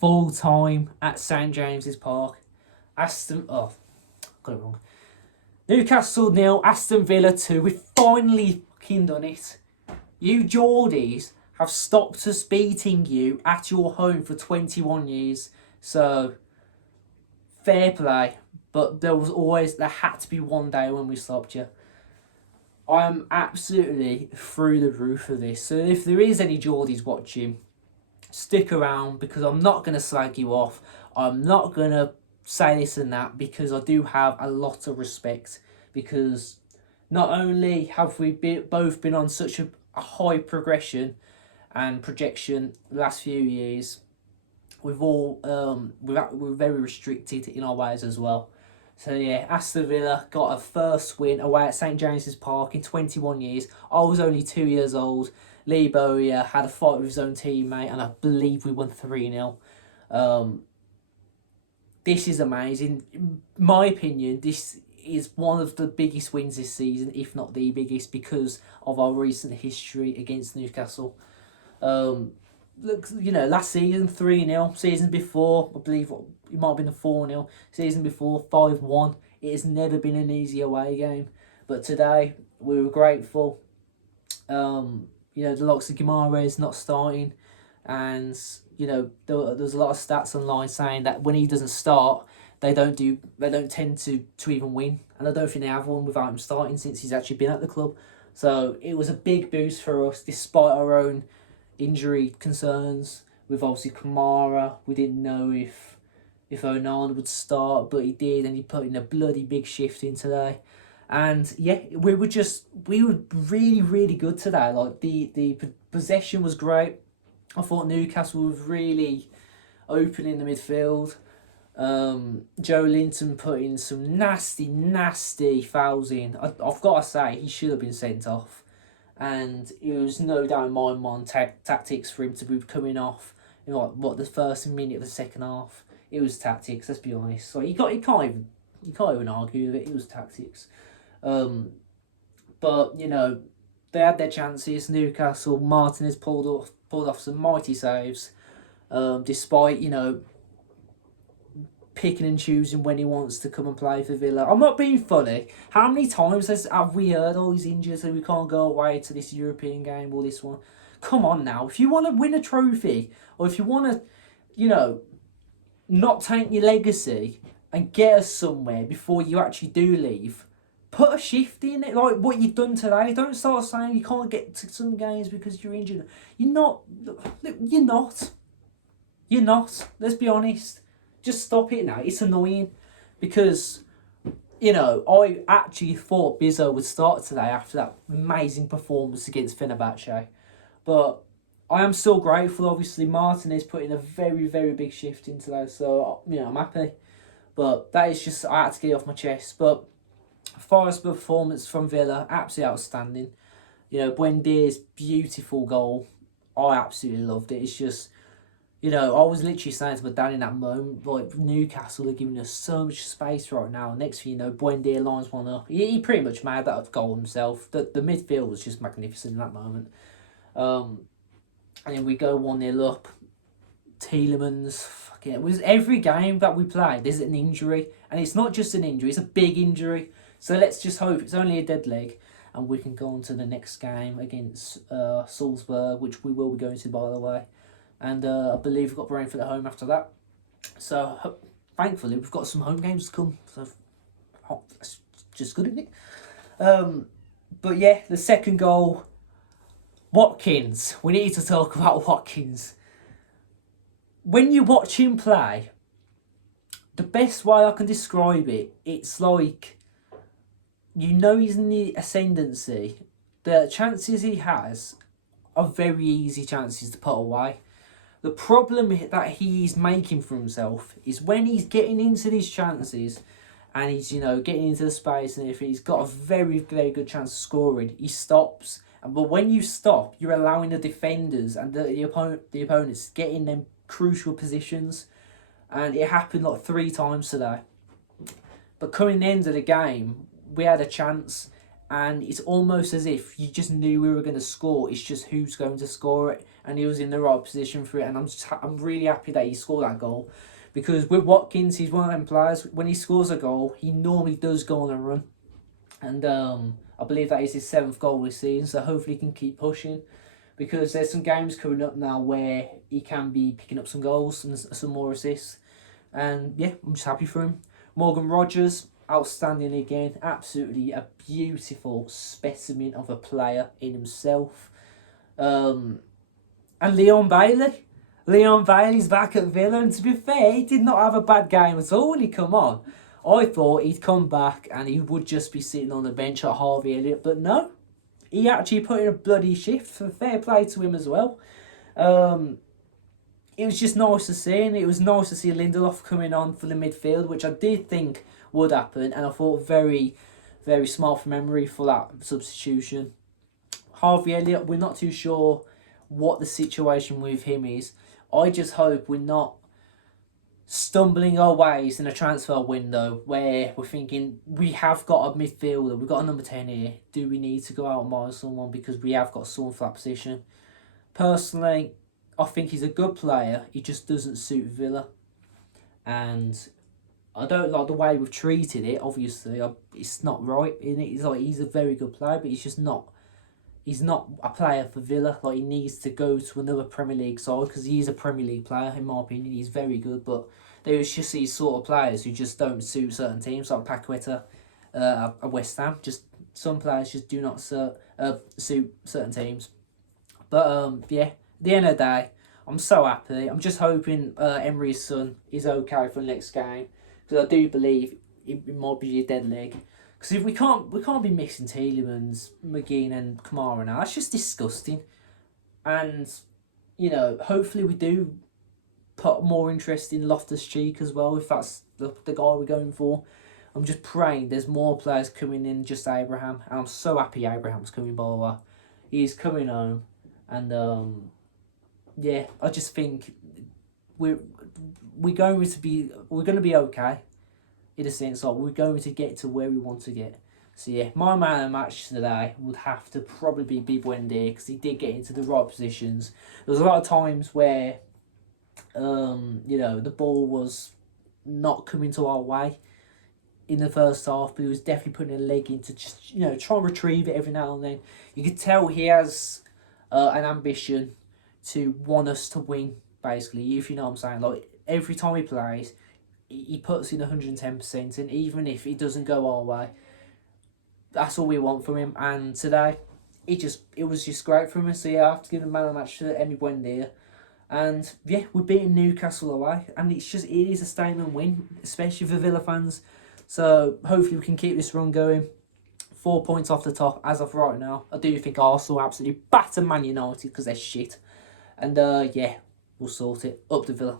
full time at St James's Park. Got it wrong. Newcastle 0, Aston Villa 2. We've finally fucking done it. You Geordies have stopped us beating you at your home for 21 years. So, fair play. But there had to be one day when we stopped you. I'm absolutely through the roof of this. So if there is any Geordies watching, stick around, because I'm not going to slag you off. I'm not going to say this and that, because I do have a lot of respect. Because not only have we both been on such a high progression and projection the last few years, we're very restricted in our ways as well. So yeah, Aston Villa got a first win away at St James's Park in 21 years. I was only 2 years old. Lee Bowyer had a fight with his own teammate, and I believe we won 3-0. This is amazing. In my opinion, this is one of the biggest wins this season, if not the biggest, because of our recent history against Newcastle. Look, last season 3-0. Season before, I believe it might have been a 4-0. Season before 5-1. It has never been an easy away game, but today we were grateful. The likes of Guimaraes not starting, and there's a lot of stats online saying that when he doesn't start, they don't tend to even win, and I don't think they have won without him starting since he's actually been at the club. So it was a big boost for us, despite our own injury concerns. With obviously Kamara, we didn't know if Onana would start, but he did, and he put in a bloody big shift in today. And yeah, we were really, really good today. Like the possession was great. I thought Newcastle was really open in the midfield. Joe Linton put in some nasty fouls in. I've got to say, he should have been sent off. And it was no doubt in my mind tactics for him to be coming off in the first minute of the second half. It was tactics, let's be honest. So you can't even argue with it. It was tactics. But they had their chances. Newcastle, Martinez pulled off some mighty saves. Despite picking and choosing when he wants to come and play for Villa. I'm not being funny. How many times have we heard, he's injured so we can't go away to this European game or this one? Come on now. If you want to win a trophy, or if you want to, not take your legacy and get us somewhere before you actually do leave, put a shift in it, like what you've done today. Don't start saying you can't get to some games because you're injured. You're not. Let's be honest. Just stop it now. It's annoying because, I actually thought Bizzo would start today after that amazing performance against Fenerbahce. But I am still grateful. Obviously, Martinez put in a very, very big shift in today. So, I'm happy. But that is just, I had to get it off my chest. But as far as the performance from Villa, absolutely outstanding. Buendier's beautiful goal, I absolutely loved it. It's just, I was literally saying to my dad in that moment, like, Newcastle are giving us so much space right now. Next thing you know, Buendia lines one up. He pretty much made that goal himself. The midfield was just magnificent in that moment. And then we go 1-0 up. Tielemans, it was every game that we played, there's an injury. And it's not just an injury, it's a big injury. So let's just hope it's only a dead leg, and we can go on to the next game against Salzburg, which we will be going to, by the way. And I believe we've got Brentford at home after that. So thankfully, we've got some home games to come. So that's just good, isn't it? But yeah, the second goal, Watkins. We need to talk about Watkins. When you watch him play, the best way I can describe it, it's like, he's in the ascendancy. The chances he has are very easy chances to put away. The problem that he's making for himself is when he's getting into these chances and he's, getting into the space and everything, he's got a very, very good chance of scoring. He stops. But when you stop, you're allowing the defenders and the opponents get in them crucial positions. And it happened like 3 times today. But coming the end of the game, we had a chance and it's almost as if you just knew we were going to score. It's just who's going to score it, and he was in the right position for it. And I'm really happy that he scored that goal, because with Watkins, he's one of them players. When he scores a goal, he normally does go on a run, and I believe that is his 7th goal this season. So hopefully he can keep pushing, because there's some games coming up now where he can be picking up some goals and some more assists, and yeah, I'm just happy for him. Morgan Rogers, outstanding again. Absolutely a beautiful specimen of a player in himself. And Leon Bailey. Leon Bailey's back at Villa, and to be fair, he did not have a bad game at all when he come on. I thought he'd come back and he would just be sitting on the bench at Harvey Elliott, but no. He actually put in a bloody shift, for fair play to him as well. It was just nice to see, and it was nice to see Lindelof coming on for the midfield, which I did think would happen, and I thought very, very smart from Emery for that substitution. Harvey Elliott, we're not too sure what the situation with him is. I just hope we're not stumbling our ways in a transfer window where we're thinking we have got a midfielder, we've got a number 10 here. Do we need to go out and buy someone because we have got someone for that position? Personally, I think he's a good player. He just doesn't suit Villa, and I don't like the way we've treated it. Obviously, it's not right. He's a very good player, but he's just not. He's not a player for Villa. Like, he needs to go to another Premier League side, because he's a Premier League player, in my opinion. He's very good, but there's just these sort of players who just don't suit certain teams, like Paqueta at West Ham. Just some players just do not suit certain teams. But yeah, at the end of the day, I'm so happy. I'm just hoping Emery's son is okay for the next game, because I do believe it might be a dead leg. Because if we can't be mixing Tielemans, McGinn and Kamara now. That's just disgusting. And, you know, hopefully we do put more interest in Loftus-Cheek as well, if that's the guy we're going for. I'm just praying there's more players coming in, just Abraham. And I'm so happy Abraham's coming, by the way. He's coming home. And, yeah, I just think we're going to be okay. In a sense, like, we're going to get to where we want to get. So yeah, my man of the match today would have to probably be Buendia, because he did get into the right positions. There was a lot of times where, you know, the ball was not coming to our way in the first half, but he was definitely putting a leg in to just, you know, try and retrieve it every now and then. You could tell he has an ambition to want us to win, basically, if you know what I'm saying. Like, every time he plays, he puts in 110%, and even if it doesn't go our way, that's all we want from him. And today, it was just great from him. So yeah, I have to give the man of the match to Emi Buendia. And yeah, we're beating Newcastle away, and it is a statement win, especially for Villa fans. So hopefully we can keep this run going. 4 points off the top as of right now. I do think Arsenal absolutely batter Man United because they're shit. And yeah, we'll sort it. Up to Villa.